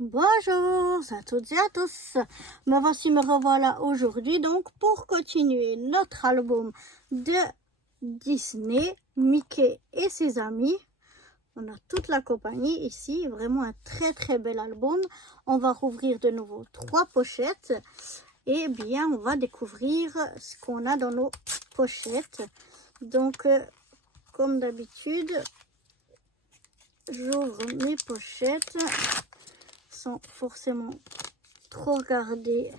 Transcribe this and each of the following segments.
Bonjour à toutes et à tous. Me voici, me revoilà aujourd'hui donc pour continuer notre album de Disney, Mickey et ses amis. On a toute la compagnie ici, vraiment un très bel album. On va rouvrir de nouveau 3 pochettes et bien on va découvrir ce qu'on a dans nos pochettes. Donc comme d'habitude, j'ouvre mes pochettes sans forcément trop regarder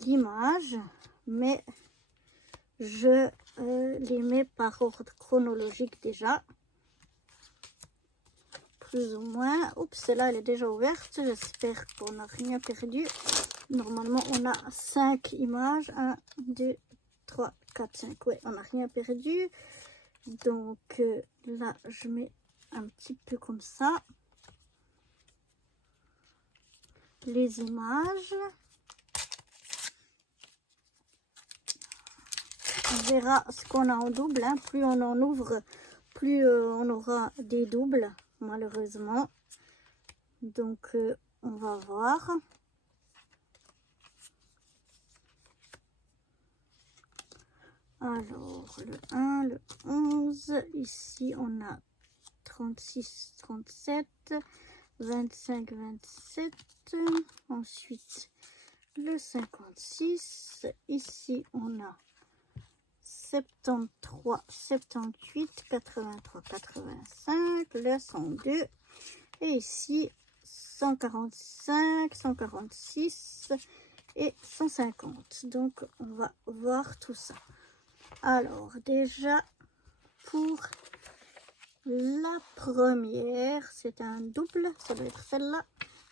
l'image, mais je les mets par ordre chronologique déjà, plus ou moins. Oups, celle-là elle est déjà ouverte, j'espère qu'on n'a rien perdu. Normalement on a 5 images, 1, 2, 3, 4, 5, ouais, on n'a rien perdu. Donc là je mets un petit peu comme ça les images. On verra ce qu'on a en double, hein. Plus on en ouvre, plus on aura des doubles, malheureusement. Donc on va voir. Alors le 1, le 11, ici on a 36, 37, 25, 27, ensuite le 56, ici on a 73, 78, 83, 85, le 102 et ici 145, 146 et 150. Donc on va voir tout ça. Alors déjà pour la première, c'est un double, ça doit être celle-là.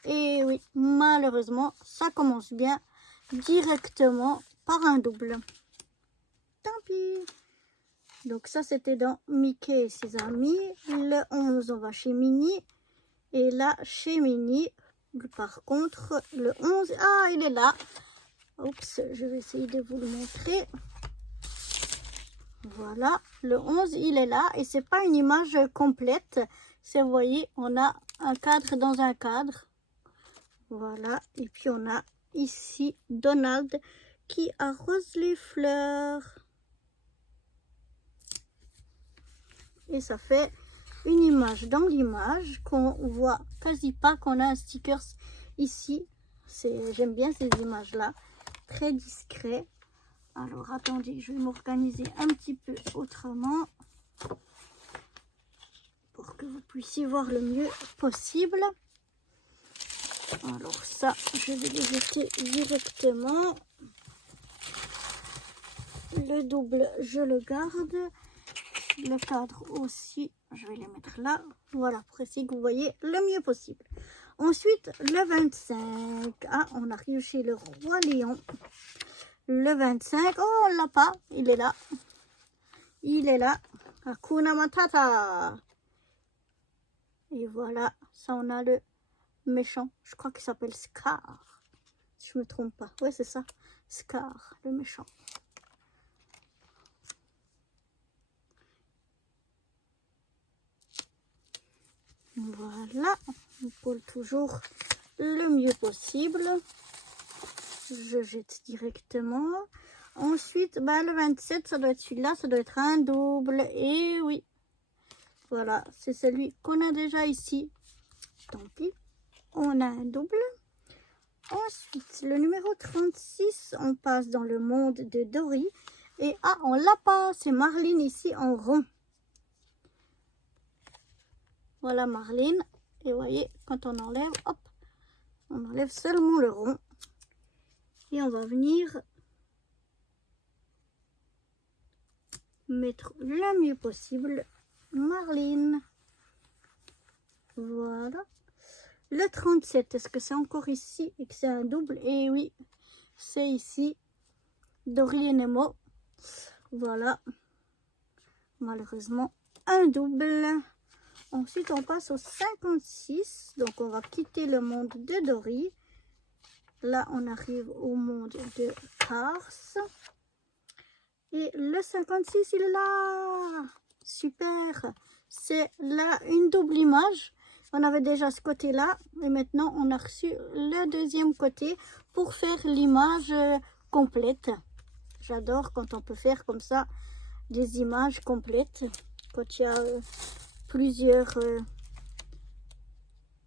Et oui, malheureusement, ça commence bien directement par un double. Tant pis. Donc ça, c'était dans Mickey et ses amis. Le 11, on va chez Minnie. Et là, chez Minnie, par contre, le 11, ah, il est là. Oups, je vais essayer de vous le montrer. Voilà, le 11, il est là. Et c'est pas une image complète. C'est, vous voyez, on a un cadre dans un cadre. Voilà, et puis on a ici Donald qui arrose les fleurs. Et ça fait une image dans l'image qu'on voit quasi pas, qu'on a un sticker ici. J'aime bien ces images-là, très discret. Alors attendez, je vais m'organiser un petit peu autrement pour que vous puissiez voir le mieux possible. Alors ça, je vais les jeter directement. Le double, je le garde. Le cadre aussi, je vais les mettre là. Voilà, pour essayer que vous voyez le mieux possible. Ensuite, le 25. Ah, on arrive chez le Roi Lion. Le 25. Oh, on l'a pas. Il est là. Il est là. Hakuna Matata. Et voilà, ça on a le méchant. Je crois qu'il s'appelle Scar. Si je me trompe pas. Ouais, c'est ça. Scar, le méchant. Voilà, on colle toujours le mieux possible. Je jette directement. Ensuite, le 27, ça doit être celui-là, ça doit être un double. Et oui, voilà, c'est celui qu'on a déjà ici. Tant pis, on a un double. Ensuite, le numéro 36, on passe dans le monde de Dory. Et ah, on l'a pas, c'est Marlene ici en rond. Voilà Marlene. Et vous voyez, quand on enlève, hop, on enlève seulement le rond. Et on va venir mettre le mieux possible Marlene. Voilà. Le 37, est-ce que c'est encore ici et que c'est un double? Et oui, c'est ici. Dory et Nemo. Voilà. Malheureusement, un double. Ensuite, on passe au 56. Donc, on va quitter le monde de Dory. Là, on arrive au monde de Cars. Et le 56, il est là. Super. C'est là une double image. On avait déjà ce côté-là et maintenant on a reçu le deuxième côté pour faire l'image complète. J'adore quand on peut faire comme ça des images complètes, quand il y a plusieurs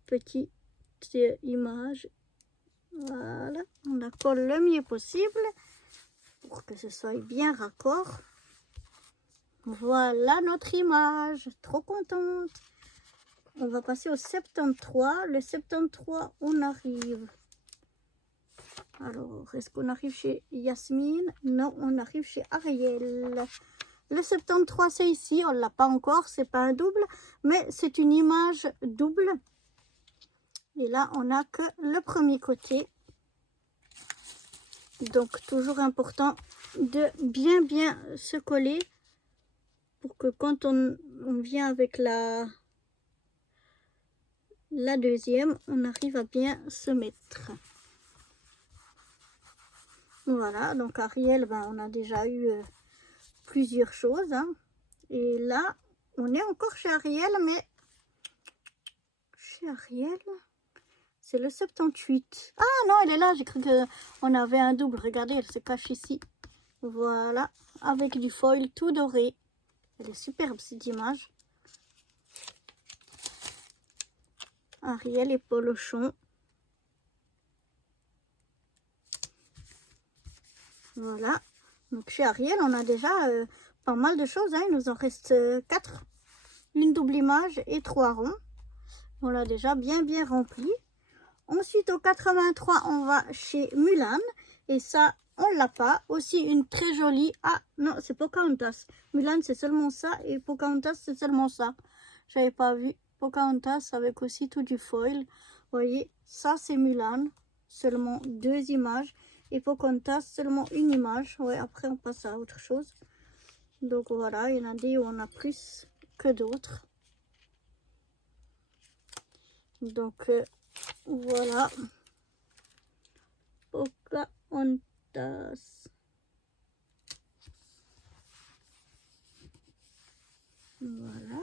petites images. Voilà, on la colle le mieux possible pour que ce soit bien raccord. Voilà notre image, trop contente. On va passer au 73. Le 73, on arrive. Alors, est-ce qu'on arrive chez Yasmine? Non, on arrive chez Ariel. Le 73, c'est ici. On ne l'a pas encore, c'est pas un double, mais c'est une image double. Et là, on n'a que le premier côté. Donc, toujours important de bien se coller pour que quand on vient avec la deuxième, on arrive à bien se mettre. Voilà, donc Ariel, ben, on a déjà eu plusieurs choses. Hein. Et là, on est encore chez Ariel, mais chez Ariel, c'est le 78. Ah non, elle est là, j'ai cru qu'on avait un double. Regardez, elle se cache ici. Voilà, avec du foil tout doré. Elle est superbe cette image. Ariel et Polochon. Voilà. Donc chez Ariel, on a déjà pas mal de choses. Hein. Il nous en reste 4. Une double image et 3 ronds. On l'a déjà bien rempli. Ensuite, au 83, on va chez Mulan. Et ça, on l'a pas. Aussi une très jolie... Ah, non, c'est Pocahontas. Mulan, c'est seulement ça. Et Pocahontas, c'est seulement ça. J'avais pas vu. Pocahontas avec aussi tout du foil. Vous voyez, ça, c'est Mulan. Seulement 2 images. Et Pocahontas, seulement une image. Ouais, après, on passe à autre chose. Donc, voilà. Il y en a des où on a plus que d'autres. Donc, voilà. Pocahontas. Voilà.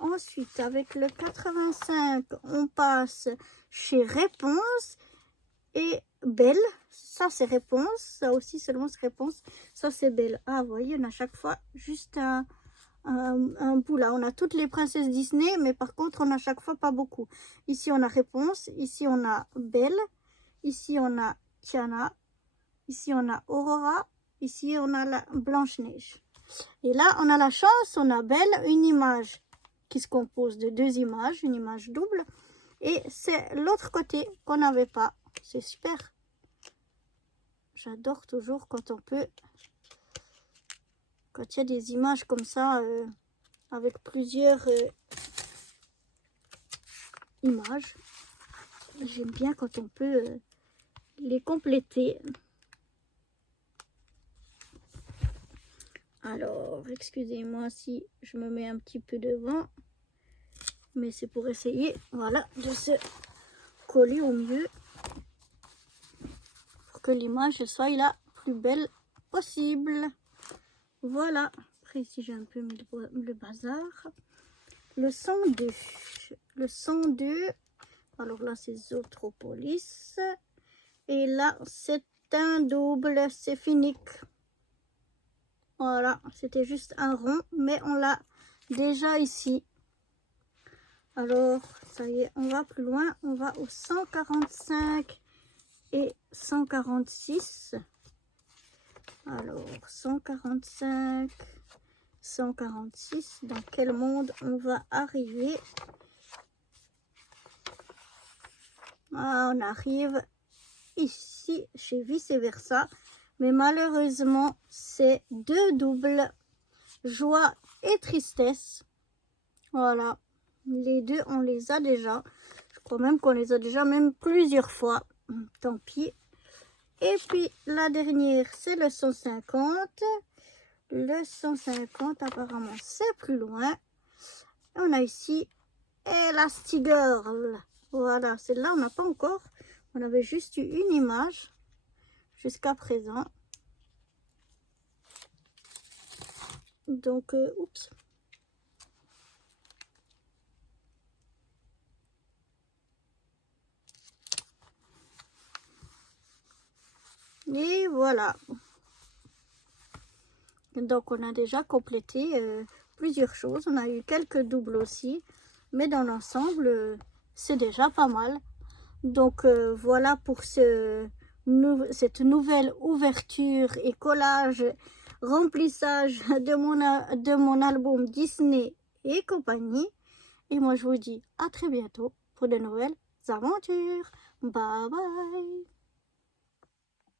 Ensuite, avec le 85, on passe chez Réponse et Belle. Ça, c'est Réponse. Ça aussi, seulement c'est Réponse. Ça, c'est Belle. Ah, vous voyez, on a chaque fois juste un bout là. On a toutes les princesses Disney, mais par contre, on a chaque fois pas beaucoup. Ici, on a Réponse. Ici, on a Belle. Ici, on a Tiana. Ici, on a Aurora. Ici, on a la Blanche-Neige. Et là, on a la chance, on a Belle, une image qui se compose de 2 images, une image double. Et c'est l'autre côté qu'on n'avait pas. C'est super. J'adore toujours quand on peut... Quand il y a des images comme ça, avec plusieurs images. J'aime bien quand on peut les compléter. Alors, excusez-moi si je me mets un petit peu devant. Mais c'est pour essayer, voilà, de se coller au mieux. Pour que l'image soit la plus belle possible. Voilà. Après, ici, j'ai un peu mis le bazar. Le 102. Le 102. Alors là, c'est Zootropolis. Et là, c'est un double. C'est Finique. Voilà. C'était juste un rond. Mais on l'a déjà ici. Alors, ça y est, on va plus loin. On va au 145 et 146. Alors, 145, 146. Dans quel monde on va arriver? Ah, on arrive ici, chez Vice Versa. Mais malheureusement, c'est 2 doubles. Joie et tristesse. Voilà. Les 2, on les a déjà. Je crois même qu'on les a déjà même plusieurs fois. Tant pis. Et puis, la dernière, c'est le 150. Le 150, apparemment, c'est plus loin. Et on a ici Elastigirl. Voilà, celle-là, on n'a pas encore. On avait juste eu une image jusqu'à présent. Donc, oups. Et voilà. Donc on a déjà complété plusieurs choses. On a eu quelques doubles aussi. Mais dans l'ensemble, c'est déjà pas mal. Donc voilà pour cette nouvelle ouverture et collage, remplissage de mon album Disney et compagnie. Et moi je vous dis à très bientôt pour de nouvelles aventures. Bye bye.